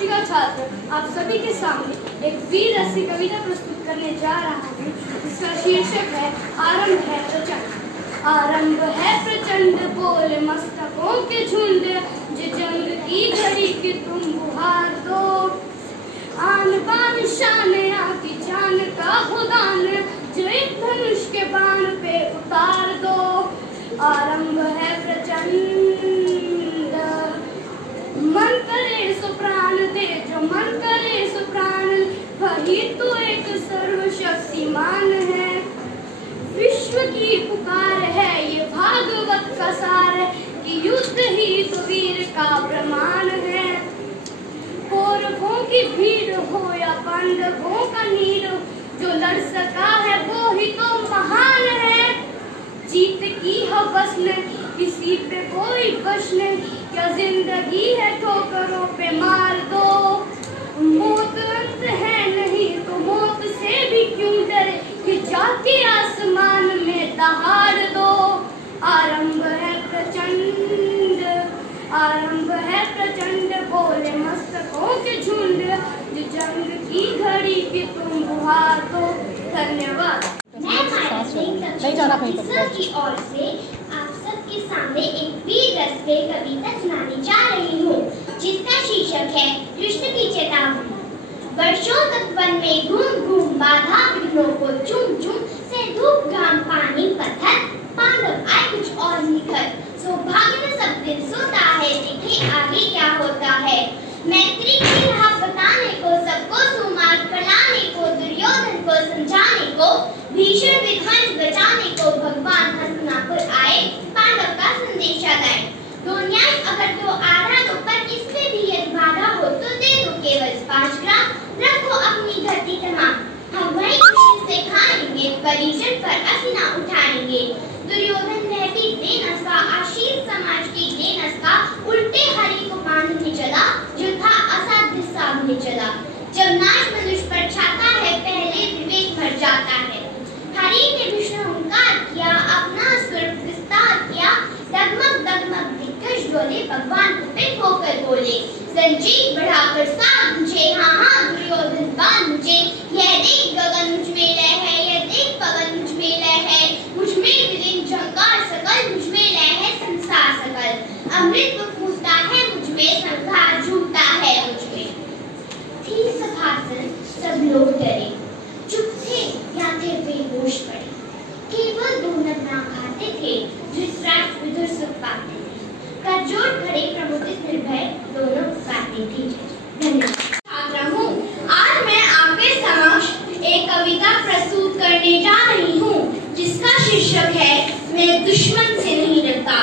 5वीं का छात्र आप सभी के सामने एक वीर रस कविता प्रस्तुत करने जा रहा हूँ, जिसका शीर्षक है आरंभ है प्रचंड। आरंभ है प्रचंड बोले मस्तकों के झुंड, जो जंग की घड़ी की तुम बुहार दो। आन बान शान की जान का खुदान, जो एक धनुष के बाण पे उतार दो। आरंभ है प्रचंड, मन करे सो प्राण दे, जो मन करे सो प्राण, वही तो एक सर्वशक्तिमान है। विश्व की पुकार है ये भागवत का सार है, कि युद्ध ही तो वीर का प्रमाण है। कौरवों की भीड़ हो या पांडवों का नीड, जो लड़ सका है वो ही तो महान है। जीत की हवस नहीं, किसी पे कोई बश नहीं, क्या जिंदगी है ठोकरों पे मार दो। मौत अंत है नहीं तो मौत से भी क्यों डरे, कि जाके आसमान में दहाड़ दो। आरंभ है प्रचंड, आरंभ है प्रचंड बोले मस्तकों के झुंड, जो जंग की घड़ी की तुम बुहार दो। धन्यवाद। मैं की ओर से आप सबके सामने एक वीर रस पे कविता सुनाने जा रही हूँ, जिसका शीर्षक है कृष्ण की चेतावनी। वर्षों तक वन में घूम घूम बाधा विघ्नों को चुम चुम, से धूप घाम पानी पत्थर, पांडव आए कुछ और निखर। सौभाग्य में सब दिन सोता है, देखे आगे क्या होता है। मैत्री की राह बताने को, सबको सुमार्ग बनाने को, दुर्योधन को समझाने को, भीषण विध्वंस बचाने को, भगवान हस्तिनापुर आए, पांडव का संदेशा लाए। दो न्याय अगर तो आधा दो, पर इसमें भी यदि बाधा हो तो दे दो केवल 5 ग्राम, रखो अपनी धरती तमाम। हम वही खुशी से खाएंगे, परिजन पर असीना उठाएंगे। दुर्योधन रहती देनस का, आशीष समाज की देनस का, उल्टे हरि को बांधने चला, जो था असाध्य साधने चला। जब नाश मनुष्य पर छाता है, पहले विवेक मर जाता है। हरि ने विष्णु हुंकार किया, अपना स्वर्ग विस्तार किया, डगमग डगमग दिग्गज डोले, भगवान कुपित होकर बोले, संजीव बढ़ाकर साध मुझे, हाँ हाँ दुर्योधन बांध मुझे। यह देख गगन मुझ में लय है, यह देख पवन मुझ में लय है, मुझ में विलीन झंकार सकल, मुझ में लय है संसार सकल। अमृत फूटता है मुझ में, संघार झूठता है मुझ में। थी सभासन सब लोग डरे, चुप थे या थे बेहोश पड़े, केवल दो नर खाते थे, धृतराष्ट्र विदुर सुख पाते थे, करजोड़ खड़े प्रमुदित निर्भय, दोनों गाते थे। धन्यवाद। छात्र हूँ, आज मैं आपके समक्ष एक कविता प्रस्तुत करने जा रही हूँ, जिसका शीर्षक है मैं दुश्मन से नहीं डरता।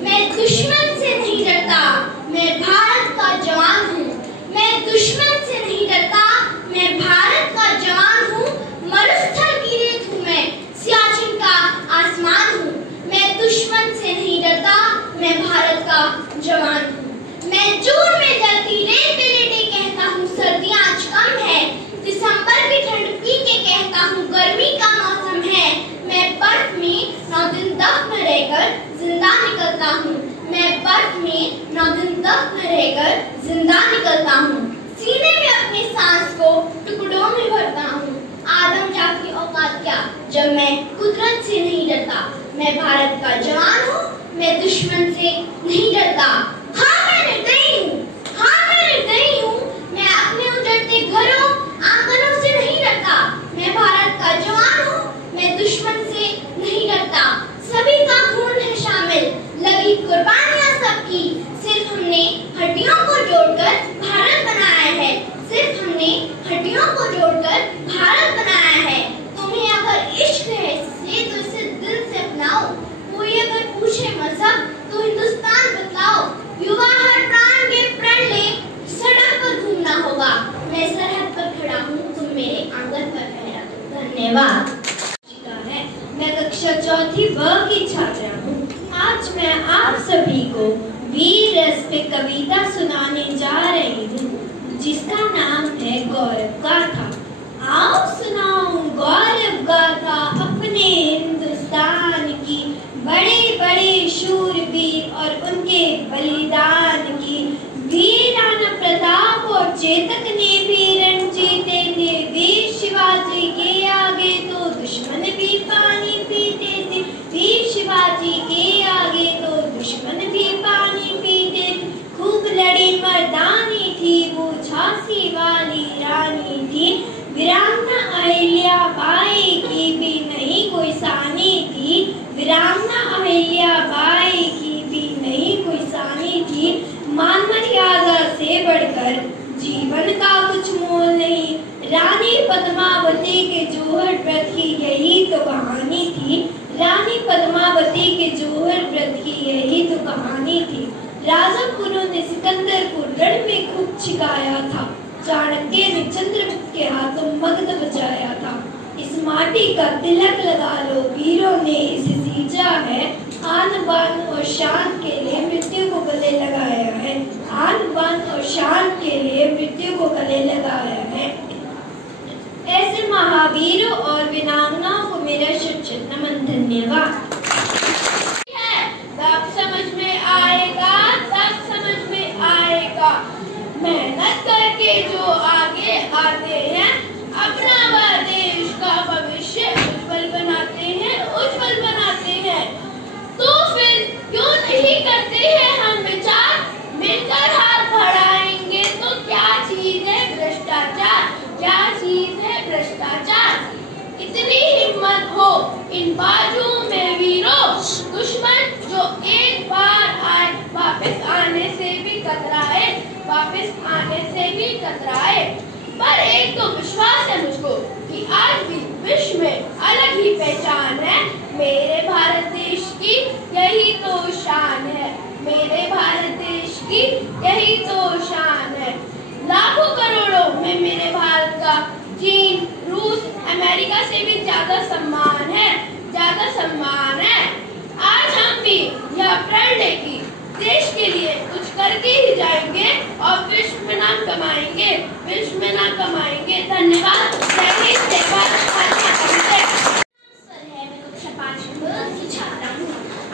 मैं दुश्मन से नहीं डरता, मैं भारत का जवान हूँ। मैं दुश्मन से नहीं डरता, मैं भारत का जवान हूँ। मरुस्थल की रेत हूँ मैं, सियाचिन का आसमान हूँ। मैं दुश्मन से नहीं डरता, मैं भारत का जवान हूँ। मैं जून में जलती रेत पे लेटे कहता हूँ सर्दियाँ आज कम है, दिसंबर की ठंड पी के कहता हूँ गर्मी का मौसम है। मैं बर्फ में 9 दिन दफ्न रहकर जिंदा निकलता हूँ। मैं बर्फ में 9 दिन दफ्न रहकर जिंदा निकलता हूँ। सीने में अपने सांस को टुकड़ों में भरता हूँ। आदम जात की औकात क्या, जब मैं कुदरत से नहीं डरता। मैं भारत का जवान हूँ, मैं दुश्मन से नहीं डरता। हाँ मैं निर्दयी हूँ, हाँ मैं निर्दयी हूँ। मैं अपने उजड़ते घरों आंगनों से नहीं डरता। मैं भारत का जवान हूँ, मैं दुश्मन से नहीं डरता। सभी का खून है शामिल, लगी कुर्बानियां सबकी। सिर्फ हमने हड्डियों को जोड़कर भारत बनाया है। सिर्फ हमने हड्डियों को जोड़कर भारत बनाया है। तुम्हें अगर इश्क है इससे तो इसे दिल से अपनाओ। कोई अगर पूछे मजहब तो हिंदुस्तान बतलाओ। युवा हर प्राण के प्रण ले, सड़क पर घूमना होगा। मैं सरहद पर खड़ा हूँ, तुम मेरे आंगन पर ठहरा दो। धन्यवाद। मैं कक्षा 4ठी ब की छात्रा हूँ। आज मैं आप सभी को वीर रस पे कविता सुनाने जा रही हूँ, जिसका नाम है गौरव गाथा। आओ सुनाऊं गौरव गाथा अपने हिंदुस्तान की, बड़े बड़े शूरवीर और उनके बलिदान की। वीराना प्रताप और बढ़कर जीवन का कुछ मोल नहीं। रानी पद्मावती के जौहर व्रत की यही तो कहानी थी। रानी पद्मावती के जौहर व्रत की यही तो कहानी थी। राजा कुरु ने सिकंदर को रण में खूब छिकाया था। चाणक्य ने चंद्रगुप्त के हाथों मगध बचाया था। इस माटी का तिलक लगा लो, वीरों ने इसे सींचा है। आन बान और शान के लिए मृत्यु को गले लगाया है। आन बान और शान के लिए मृत्यु को गले लगाया है। ऐसे महावीरों और वीरांगनाओं को मेरा शत नमन, धन्यवाद। सब समझ में आएगा, सब समझ में आएगा। मेहनत करके जो आगे आते हैं, अपना व देश का भविष्य उज्जवल बनाते हैं, उज्जवल बनाते हैं। तो फिर क्यों नहीं करते हैं हम विचार, मिलकर हाथ बढ़ाएंगे तो क्या चीज है भ्रष्टाचार, क्या चीज है भ्रष्टाचार। इतनी हिम्मत हो इन बाजुओं में वीरों, दुश्मन जो एक बार आए वापस आने से भी कतराए, वापस आने से भी कतराए। पर एक तो विश्वास है मुझको कि आज भी विश्व में अलग ही पहचान है। मेरे भारत देश की यही तो शान है, मेरे भारत देश की यही तो शान है। लाखों करोड़ों में मेरे भारत का चीन, रूस, अमेरिका से भी ज्यादा सम्मान है, ज्यादा सम्मान है। आज हम भी यह प्रण लें कि देश के लिए कुछ करके ही जाएंगे और विश्व में नाम कमाएंगे, विश्व में नाम कमाएंगे। धन्यवाद।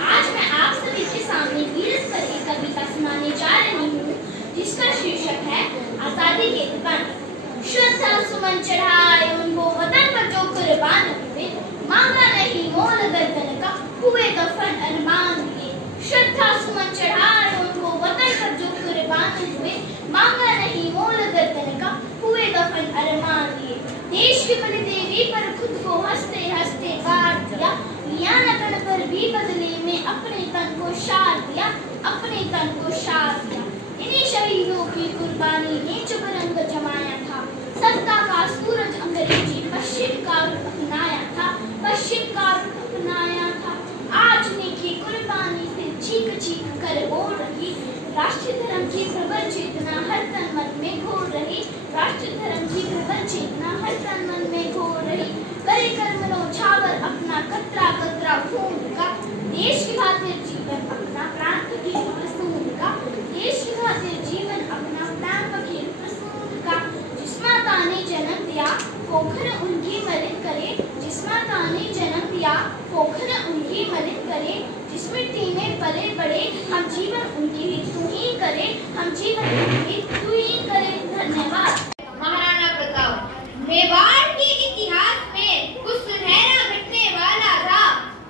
आज मैं आप सभी के सामने वीर पर एक कविता सुनाने जा रही हूँ, जिसका शीर्षक है आजादी के दीवाने। श्रद्धा सुमन चढ़ाए उनको वतन पर जो कुर्बान हुए, मांगा नहीं मोल गर्दन का, हुए दफन अरमान दिए। श्रद्धा सुमन चढ़ाए उनको वतन पर जो कुर्बान हुए, मांगा नहीं मोल गर्दन का, हुए दफन अरमान दिए। देश की बड़ी देवी पर खुद को हंसते हंसते गाड़ दिया, लिया न तन पर भी बदले में अपने तन को शार दिया, अपने तन को शार दिया। इन्हीं शहीदों की कुर्बानी ने चुप रंग जमाया था, सत्ता का सूरज अंग्रेजी पश्चिम का रुख अपनाया था, पश्चिम का रुख अपनाया था। आज उनकी कुर्बानी से चीख चीख कर बोल रही, राष्ट्रीय धर्म की प्रबल चेतना हर तन मन में घोर रही, राष्ट्रीय धर्म की प्रबल चेतना हर तन मन में घोर रही। करे कर्म न्यौछावर अपना कतरा कतरा खून का, देश की खातिर जीवन अपना प्राण फकीर प्रसून का, देश की खातिर जीवन अपना प्राण फकीर प्रसून का। जिस माता ने जन्म दिया पोखर उनकी मलिन करे, जिस माता ने जन्म दिया पोखर उनकी मलिन करे। जिस मिट्टी में पले बड़े हम जीवन उनकी तू ही करे, हम जीवन उनकी तू ही करे। धन्यवाद। महाराणा प्रताप मेवाड़ के इतिहास में कुछ सुनहरा घटने वाला था।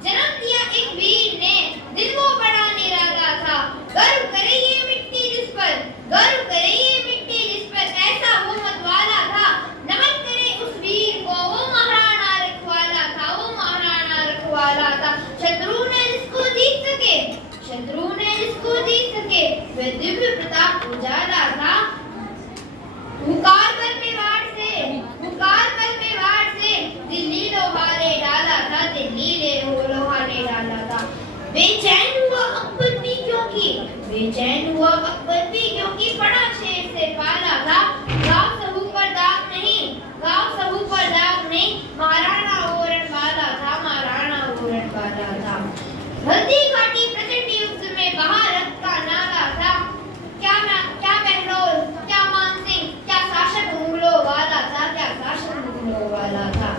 जन्म दिया एक वीर ने, दिल वो बड़ा निराला था। गर्व करे ये मिट्टी जिस पर, गर्व करे ये मिट्टी जिस पर, ऐसा वो मतवाला था। नमन करे उस वीर को, वो महाराणा रखवाला था, वो महाराणा रखवाला था। शत्रु ने जिसको जीत सके, शत्रु ने जिसको जीत सके, वह दिव्य प्रताप उजाला था। हुंकार बल मेवाड़ से, हुंकार बल मेवाड़ से, दिल्ली लोहारे डाला था, दिल्ली लोहारे डाला था। बेचैन हुआ अकबर भी क्योंकि, बेचैन हुआ अकबर भी क्योंकि बड़ा शेर से पाला था। गाँव सहू पर दाग नहीं, गाँव सहू पर दाग नहीं, महाराणा ओरण वाला था, महाराणा ओरण वाला था। हल्दी घाटी प्रचंड युद्ध में बहा रक्त का नाला था। क्या महलोल, क्या मानसिंह, क्या शासक मुगलों वाला था, क्या शासक मुगलों वाला था।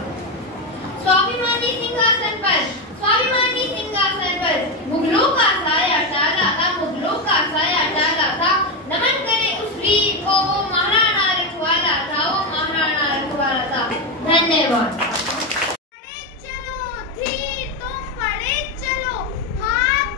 स्वाभिमानी सिंहासन पर, स्वाभिमानी सिंहासन पर मुगलों का साया डाला था, मुगलों का साया डाला था। नमन करे उस वीर को, वो महाराणा रखवाला था, वो महाराणा रखवाला था। धन्यवाद। चलो धीर तुम बड़े चलो, हाथ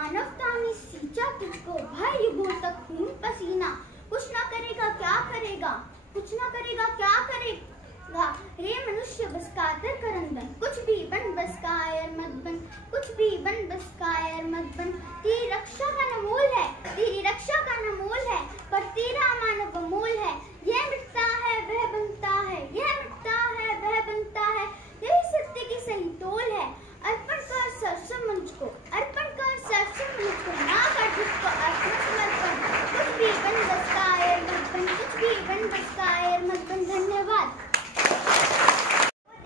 मानवता ने सींचा तुझको भर युगों तक खून पसीना। कुछ ना करेगा क्या करेगा, कुछ ना करेगा क्या करेगा। रे मनुष्य बस कातर करंदन, कुछ भी बन बस कायर मत बन, कुछ भी बन बस कायर मत बन। तेरी रक्षा का न मोल है, तेरी रक्षा का न मोल है, पर तेरा मानव अमोल है। यह मिटता है वह बनता है, यह मिटता है वह बनता है, यही सत्य की सही तोल है। अर्पण कर सर्वस्व मुझको, अर्पण कर सर्वस्व मुझको, ना कर जिसको अर्पण समर्पण। कुछ भी बन बस कायर मत बन, कुछ भी बन बस कायर मत बन। धन्यवाद।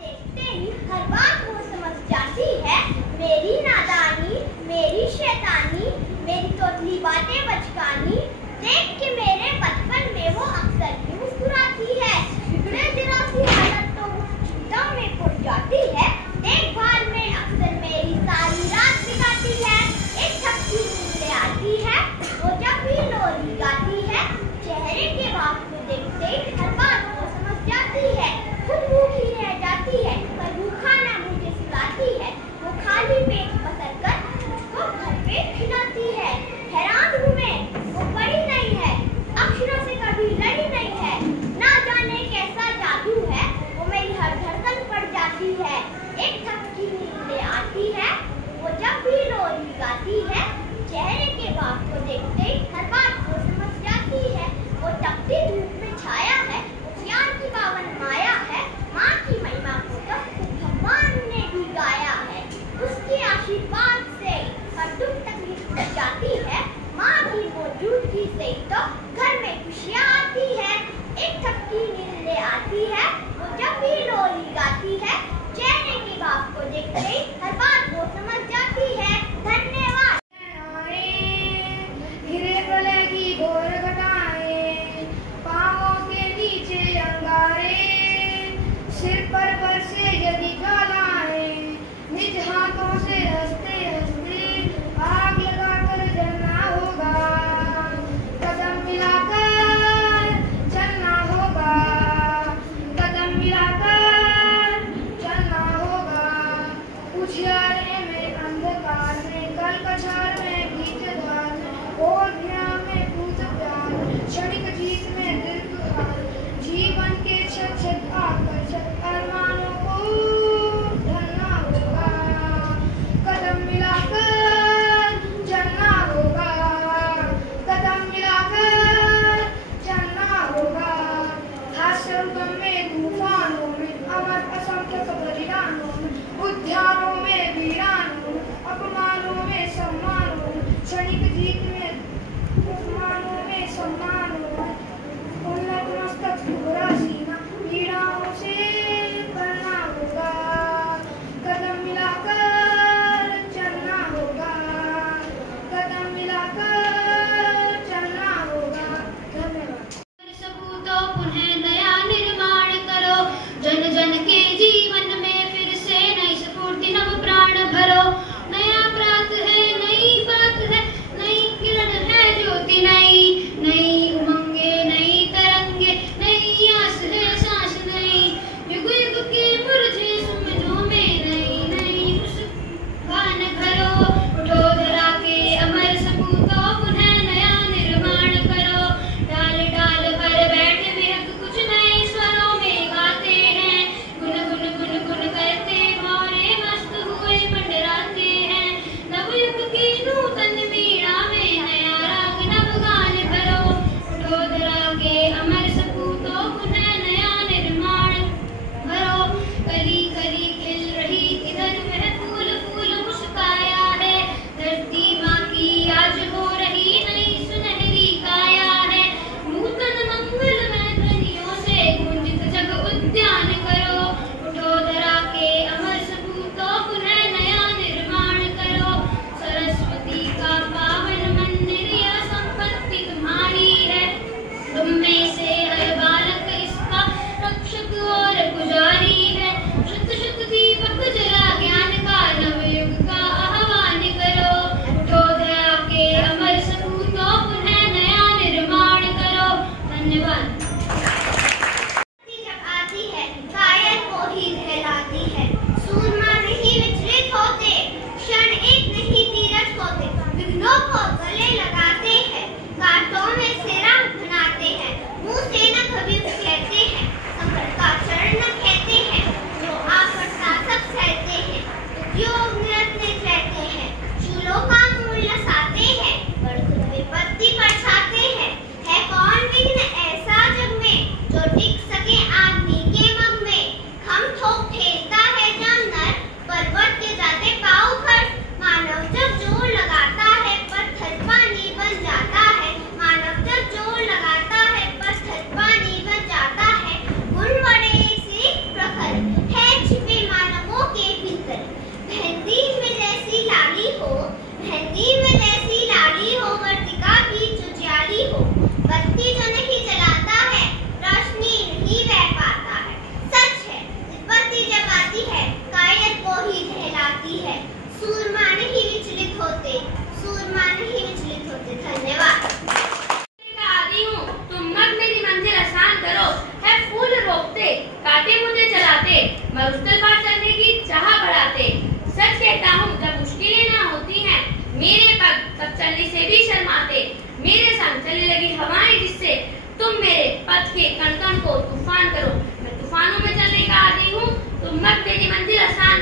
देखते ही हर बात वो समझ जाती है, मेरी नादानी, मेरी शैतानी, मेरी तोतली बातें बचकानी। देख के मेरे बचपन में वो अक्सर ही मुस्कुराती है। बिगड़े दिनों की हालत तो चिंता में पड़ जाती है। देखभाल में अक्सर मेरी सारी रात बिताती है। एक थपकी नींद आती है, वो जब भी लोरी गाती है। चेहरे के भाव को देखते हर बात वो समझ जाती है। खुद भूखी रह जाती है, पर भूखा ना मुझे सुलाती है। वो खाली पेट पसर कर मुझको घर पे खिलाती है। हैरान हूँ मैं, वो पढ़ी नहीं है, अक्षरों से कभी लड़ी नहीं है। ना जाने कैसा जादू है, वो मेरी हर धड़कन पड़ जाती है। एक थपकी नींद आती है, वो जब भी लोरी गाती है। चेहरे के भाव को देखते हर बात को समझ जाती है। वो तपती धूप में छाया है, वो प्यार की पावन माया है। माँ की महिमा को तो भगवान ने भी गाया है। उसके आशीर्वाद से हर दुख तकलीफ मिट जाती है। माँ की मौजूदगी से तो घर में खुशियाँ आती है। एक थपकी नींद आती है, वो जब भी लोरी गाती है। चेहरे के भाव को देखते हर बात वो समझ जाती है। धन्यवाद।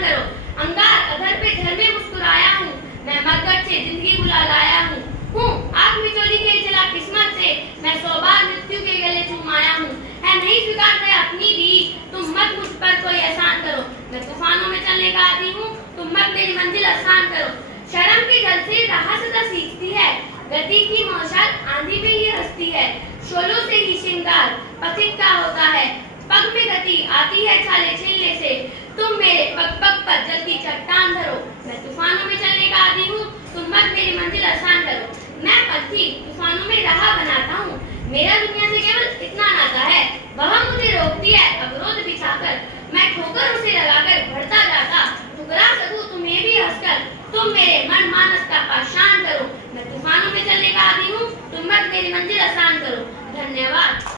करो। अंगार अधर पे घर में मुस्कुराया हूँ, मैं मरकट से जिंदगी बुला लाया हूँ। आग में चोरी के चला किस्मत से, मैं 100 बार मृत्यु के गले चूमाया हूँ। है नहीं स्वीकारते अपनी भी, तुम मत मुझ पर कोई एहसान करो। मैं तूफानों में चलने का आदी हूँ, तुम मत मेरी मंजिल आसान करो। शर्म के जल से राह सदा सीखती है, गति की मौशाल आंधी में ही हंसती है। शोलों से ही श्रृंगार पथिक का होता है, पग में गति आती है छाले छीलने से। तुम मेरे पग पग पर जलती चट्टान धरो, मैं तूफानों में चलने का आदी हूँ, तुम मत मेरी मंजिल आसान करो। मैं पथी तूफानों में राह बनाता हूँ, मेरा दुनिया से केवल इतना नाता है। वह मुझे रोकती है अवरोध बिछाकर, मैं ठोकर उसे लगाकर बढ़ता जाता। ठुकरा सकूं तुम्हें भी हंसकर, तुम मेरे मन मानस का पाषाण करो। मैं तूफानों में चलने का आदी हूँ, तुम मत मेरी मंजिल आसान करो। धन्यवाद।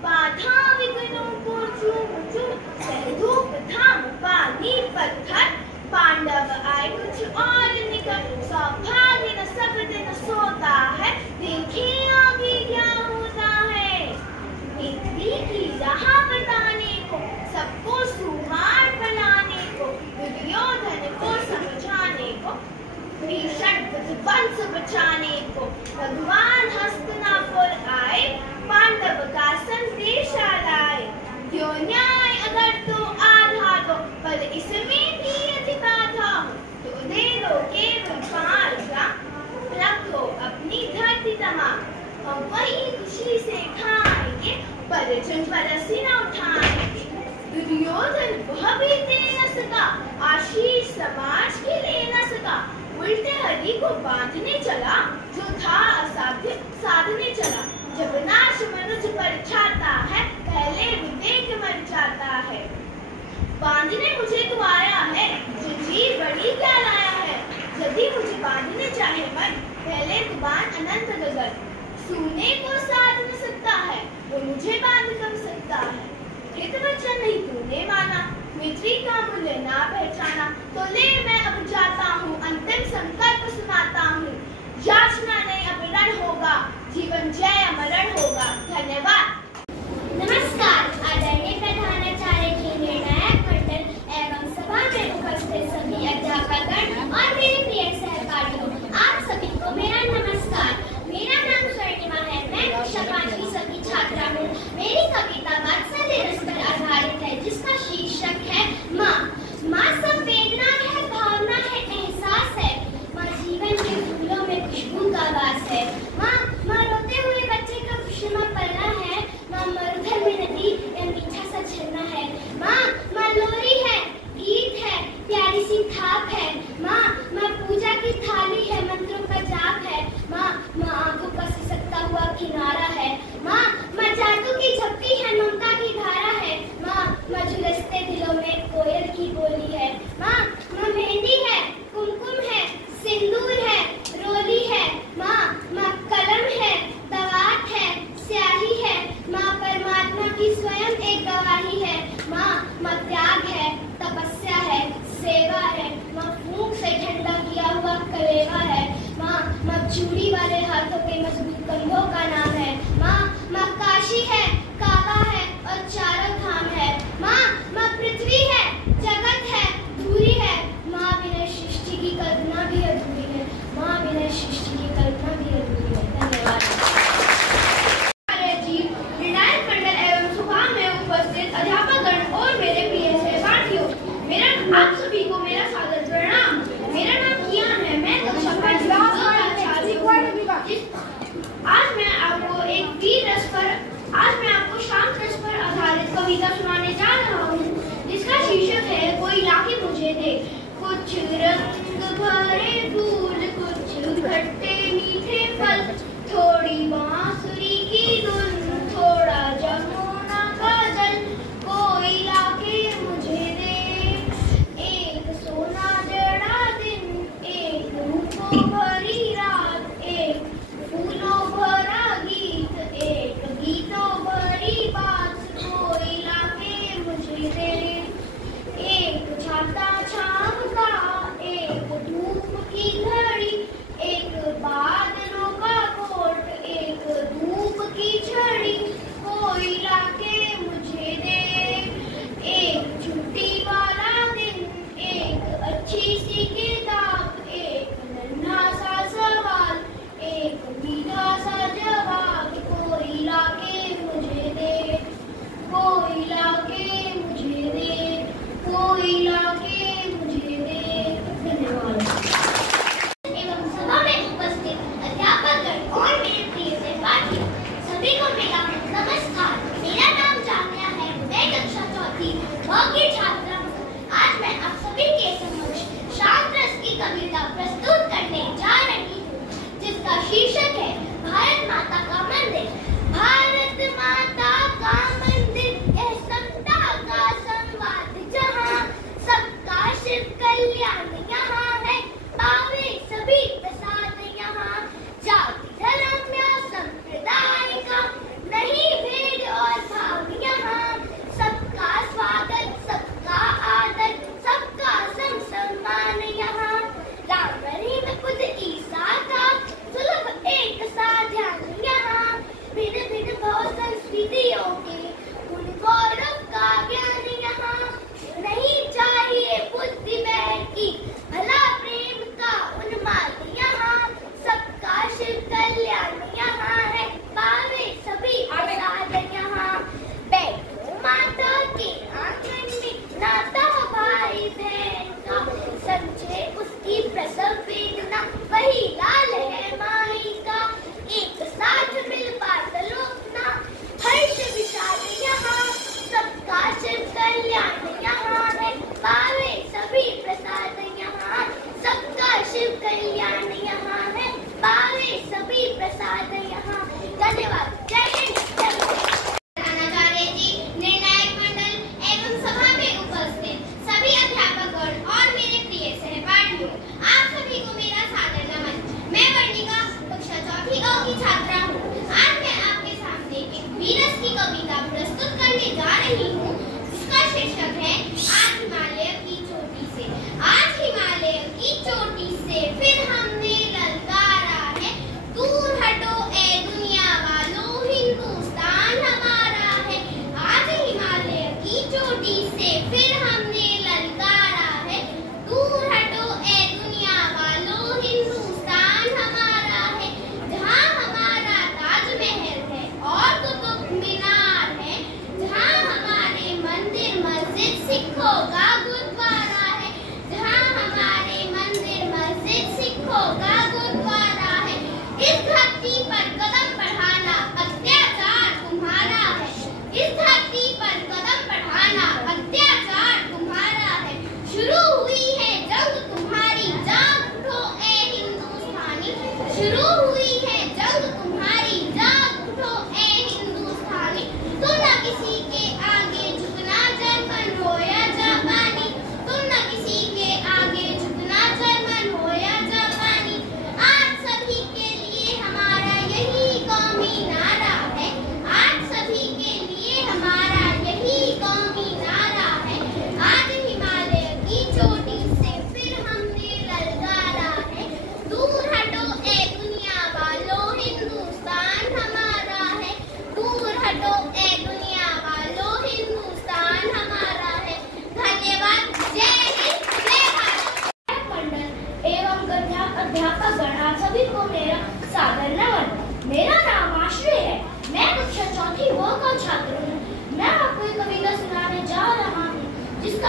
बाधा विघ्नों को चूम चूम, धूप धाम पानी पत्थर, पांडव आए कुछ और निकल। सौभाग्य न सब दिन सोता है, देखिए आगे क्या होता है। मिट्टी की राह बताने को, सबको सुहार बनाने को, दुर्योधन को समझाने को, भीषण वंश बचाने को, भगवान हस्तिनापुर आए, पांडव का संदेश लाए। जो न्याय अगर तो आधा दो, पर इसमें भी अधिक आधा हो, तो दे दो केवल 5 ग्राम, रखो अपनी धरती तमाम। हम वही खुशी से खाएंगे, पर जन परसी न उठाएंगे। दुर्योधन वह भी दे न सका, आशीष समाज के ले न सका। उल्टे हरि को बांधने चला, जो था असाध्य साधने चला। जब नाश मनुज पर छाता है, पहले विवेक मर जाता है। बांधने मुझे तो आया है, जो जीव बड़ी क्या लाया है। यदि मुझे बांधने चाहे मन, पहले तो बांध अनंत गगन। सूने को साध न सकता है, वो मुझे बांध कर सकता है। हित वचन नहीं तूने माना, मित्री का मूल्य ना पहचाना, तो ले मैं अब जाता हूँ, अंतिम संकल्प सुनाता हूँ। याचना नहीं अब रण होगा, जीवन जय अमरण होगा। धन्यवाद। नमस्कार। आदरणीय प्रधानाचार्य जी, निर्णायक मंडल एवं सभा में उपस्थित सभी अध्यापकगण और मेरे प्रिय सहपाठियों, आप सभी को मेरा नमस्कार। मेरा नाम स्वर्णिमा है, मैं कक्षा 5वीं सभी छात्रा हूँ। मेरी कविता वात्सल्य रस पर आधारित है, जिसका शीर्षक है माँ। माँ संवेदना है, भावना है, एहसास है। माँ जीवन के फूलों में खुशबू का वास है। माँ रोते हुए बच्चे का खुशनुमा पलना है। माँ मरुधर में नदी या मीठा सा झरना है। माँ लोरी है, गीत है, प्यारी सी थाप है। माँ पूजा की थाली है, मंत्रों का जाप है। माँ आंखों का सिसकता हुआ किनारा है। माँ जादू की झप्पी है, ममता की धारा है। माँ झुलसते दिलों में कोयल की बोली है। माँ मेहंदी है, कुमकुम है, सिंदूर है, रोली है। माँ कलम है, दवात है, स्याही है। माँ परमात्मा की स्वयं एक गवाही है। माँ त्याग है, तपस्या है, सेवा है। माँ फूंक से ठंडा किया हुआ कलेवा है। माँ चूड़ी वाले हाथों के मजबूत कंधों का नाम है। माँ काशी है, काबा है और चारों धाम है। माँ पृथ्वी है, जगत है, धूरी है। माँ बिना सृष्टि की कल्पना भी अधूरी है। माँ बिना सृष्टि की कल्पना भी अधूरी है। धन्यवाद। निर्णायक मंडल एवं सभा में उपस्थित अध्यापकगण और मेरे प्रिय सहपाठियों, आप सभी को मेरा सादर प्रणाम। मेरा नाम कियान है, मैं कक्षा 5वीं छात्र हूँ। आज मैं आपको शांत रस पर आधारित कविता सुनाने जा रहा हूँ, जिसका शीर्षक है कोई लाके मुझे दे। कुछ रंग भरे फूल, कुछ खट्टे मीठे फल, थोड़ी बांसुरी की धुन, थोड़ा जमुना का जल, कोई लाके मुझे दे। एक सोना जड़ा दिन, एक धूपों भरी रात, एक फूलों भरा गीत, एक गीतों भरी बात, कोई लाके मुझे दे। एक छाता छाँव का, एक धूप की घड़ी, एक बादलों का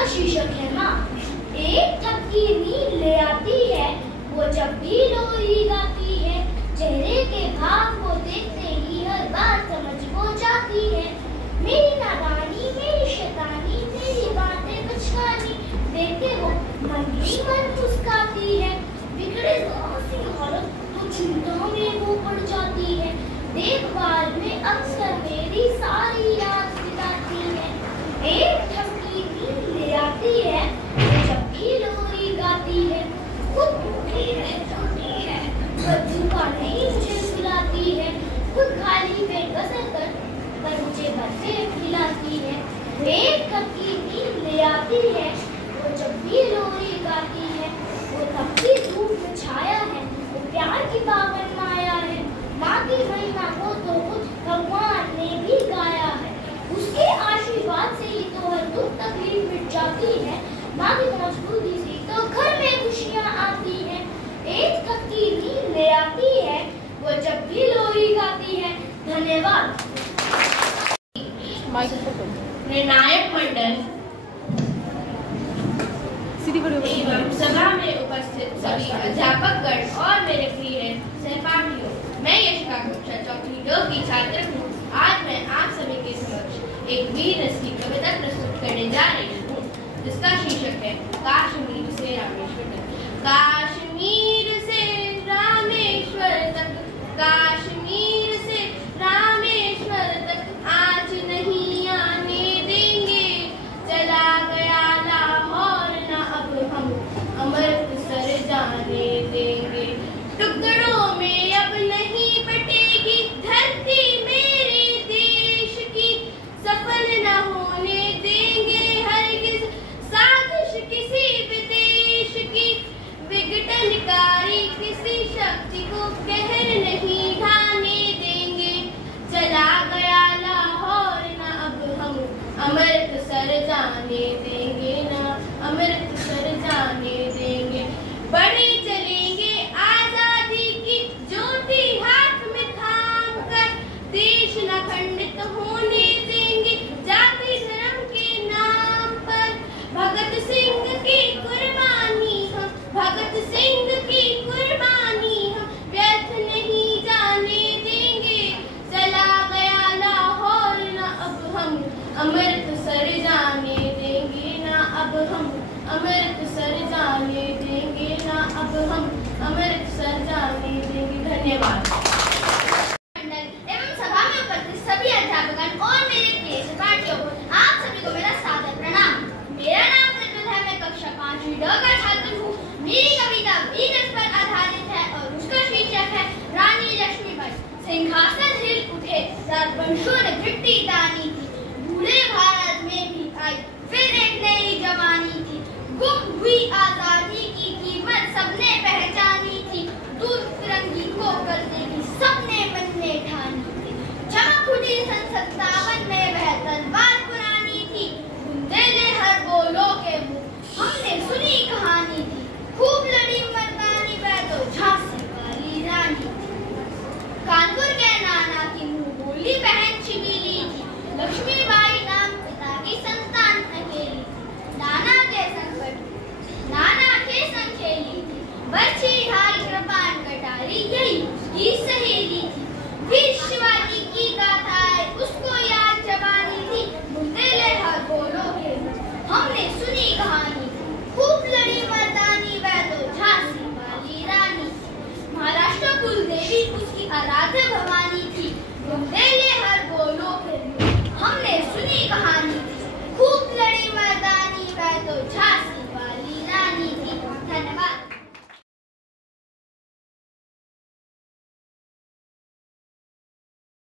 शीर्षक है माँ। एक थकी नींद ले आती है वो जब भी लोरी गाती है, चेहरे के भाव को देखते ही हर बात समझ को जाती है। मेरी नादानी मेरी शैतानी तेरी बातें बचकानी, देखते हो मन ही मन मुस्काती है। बिगड़े सी हालत तो चिंता में वो पड़ जाती है, देखभाल में अक्सर मेरी सारी रात बिताती है। एक थकी नींद ले आती है वो जब भी लोरी गाती है, खुद भूखी रह जाती है बच्चों का नहीं मुझे खिलाती है, खुद खाली पेट बसर कर मुझे बच्चे खिलाती है। एक थकी नींद ले आती है वो जब भी लोरी गाती है, वो तपती धूप में छाया है, वो प्यार की पावन माया है। माँ की महिमा को तो खुद भगवान ने भी गाया है, उसके आशीर्वाद से ही तो हर दुख तकलीफ मिट जाती है। माँ की मौजूदगी से तो घर में खुशियाँ आती हैं। एक थकी नींद ले आती है वो जब भी लोरी गाती है। धन्यवाद। निर्णायक मंडल एवं सभा में उपस्थित सभी अध्यापकगण और मेरे प्रिय सहपाठियों, मैं यशिका कक्षा चौथी 2 की छात्र हूँ। आज मैं आप सभी के समक्ष एक वीर रस की कविता प्रस्तुत करने जा रही हूँ, जिसका शीर्षक है कश्मीर से रामेश्वर तक। कश्मीर से रामेश्वर तक, कश्मीर से रामेश्वर तक आज नहीं आने देंगे, चला गया लाहौर ना अब हम अमृतसर जाने देंगे। टुकड़ों में अब नहीं बटेगी धरती मेरे देश की, सफल न होने देंगे हरगिज साजिश किसी विदेश की, विघटनकारी किसी शक्ति को कहर नहीं ढाने देंगे, चला गया लाहौर ना अब हम अमृतसर जाने देंगे, ना अमृतसर जाने देंगे। बड़े चलेंगे आजादी की ज्योति हाथ में थाम कर, देश न खंडित होने देंगे जाति धर्म के नाम पर। भगत सिंह की कुर्बानी हम, भगत सिंह की कुर्बानी हम व्यर्थ नहीं जाने देंगे, चला गया लाहौर ना अब हम अमृतसर जाने देंगे, ना अब हम अमृतसर जाने देंगे, ना अब हम अमृतसर जाने देंगे। धन्यवाद। एवं सभा में उपस्थित सभी अध्यापकगण और मेरे प्रिय सहपाठियों, आप सभी को मेरा सादर प्रणाम। मेरा नाम प्रज्वल है, मैं कक्षा 5वीं ड का छात्र हूँ। मेरी कविता वीर रस पर आधारित है और उसका शीर्षक है रानी लक्ष्मीबाई। सिंहासन हिल उठे, राजवंशों ने वृत्ति दानी थी, बूढ़े भारत में भी आई फिर एक नई जवानी थी। गुम हुई आजादी की कीमत सबने पहचानी थी, दूध फिरंगी को करने की सबने मन में ठानी थी। चमक उठी सन 57 में वह तलवार पुरानी थी, बुंदेले हर बोलों के मुंह हमने सुनी कहानी थी। खूब लड़ी मर्दानी वह तो झांसी वाली रानी थी, कानपुर के नाना की मुंह बोली बहन शिबीली थी। लक्ष्मीबाई नाम पिता की संतान अकेली थी, नाना के संग खेली थी, बर्छी ढाल कृपान कटारी यही उसकी सहेली थी। वीर शिवाजी की गाथाएं उसको याद जवानी थी, बुंदेले हर बोलों के हमने सुनी कहानी थी। खूब लड़ी मर्दानी वह तो झांसी वाली रानी थी, महाराष्ट्र कुल देवी उसकी आराध्य भवानी थी, बुंदेले हर बोलों के हमने सुनी कहानी